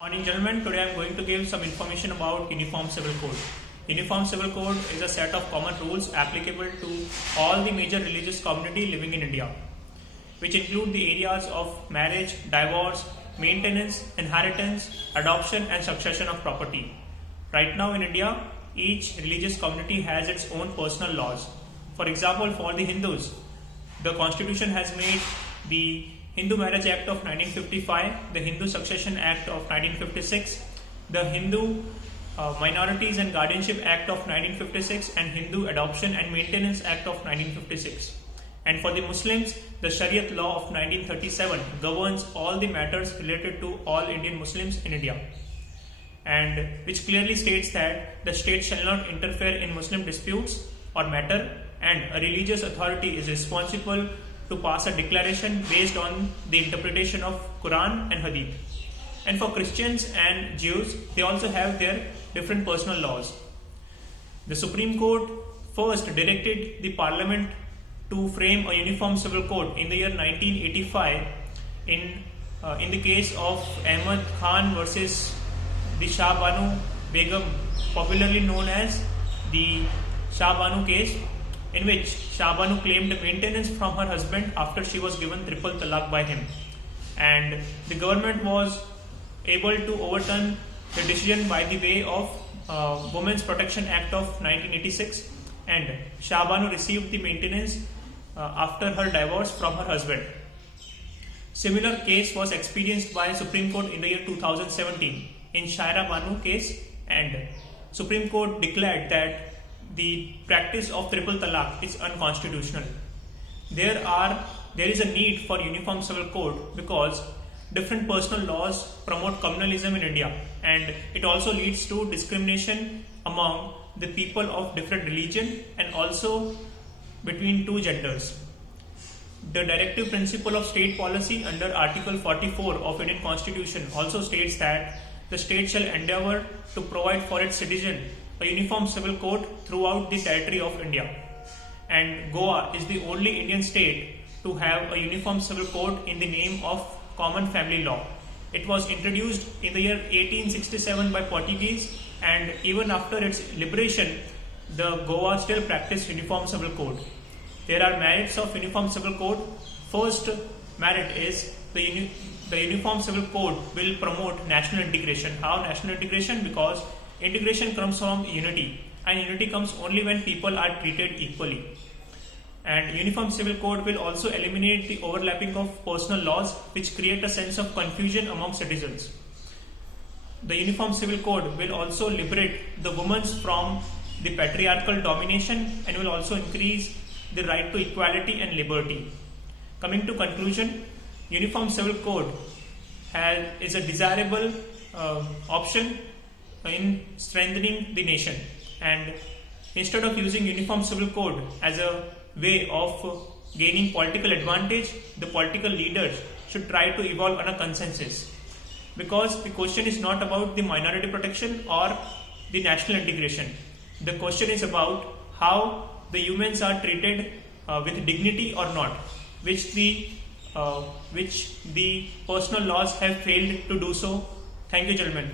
Morning gentlemen, today I am going to give some information about Uniform Civil Code. Uniform Civil Code is a set of common rules applicable to all the major religious community living in India, which include the areas of marriage, divorce, maintenance, inheritance, adoption and succession of property. Right now in India, each religious community has its own personal laws. For example, for the Hindus, the constitution has made the Hindu Marriage Act of 1955, the Hindu Succession Act of 1956, the Hindu Minorities and Guardianship Act of 1956 and Hindu Adoption and Maintenance Act of 1956. And for the Muslims, the Shariat law of 1937 governs all the matters related to all Indian Muslims in India, and which clearly states that the state shall not interfere in Muslim disputes or matter, and a religious authority is responsible to pass a declaration based on the interpretation of Quran and Hadith. And for Christians and Jews, they also have their different personal laws. The Supreme Court first directed the Parliament to frame a uniform civil code in the year 1985 in the case of Ahmad Khan versus the Shah Banu Begum, popularly known as the Shah Banu case, in which Shah Banu claimed maintenance from her husband after she was given triple talaq by him, and the government was able to overturn the decision by the way of Women's Protection Act of 1986, and Shah Banu received the maintenance after her divorce from her husband. Similar case was experienced by Supreme Court in the year 2017 in Shaira Banu case, and Supreme Court declared that the practice of triple talaq is unconstitutional. There is a need for uniform civil code because different personal laws promote communalism in India, and it also leads to discrimination among the people of different religion and also between two genders. The directive principle of state policy under Article 44 of Indian Constitution also states that the state shall endeavour to provide for its citizen a uniform civil code throughout the territory of India. And Goa is the only Indian state to have a uniform civil code in the name of common family law. It was introduced in the year 1867 by Portuguese, and even after its liberation, the Goa still practiced uniform civil code. There are merits of uniform civil code. First merit is the uniform civil code will promote national integration. How national integration? Because integration comes from unity, and unity comes only when people are treated equally. And uniform civil code will also eliminate the overlapping of personal laws, which create a sense of confusion among citizens. The uniform civil code will also liberate the women from the patriarchal domination and will also increase the right to equality and liberty. Coming to conclusion, uniform civil code is a desirable option in strengthening the nation, and instead of using uniform civil code as a way of gaining political advantage, the political leaders should try to evolve on a consensus, because the question is not about the minority protection or the national integration. The question is about how the humans are treated with dignity or not, which the personal laws have failed to do so. Thank you, gentlemen.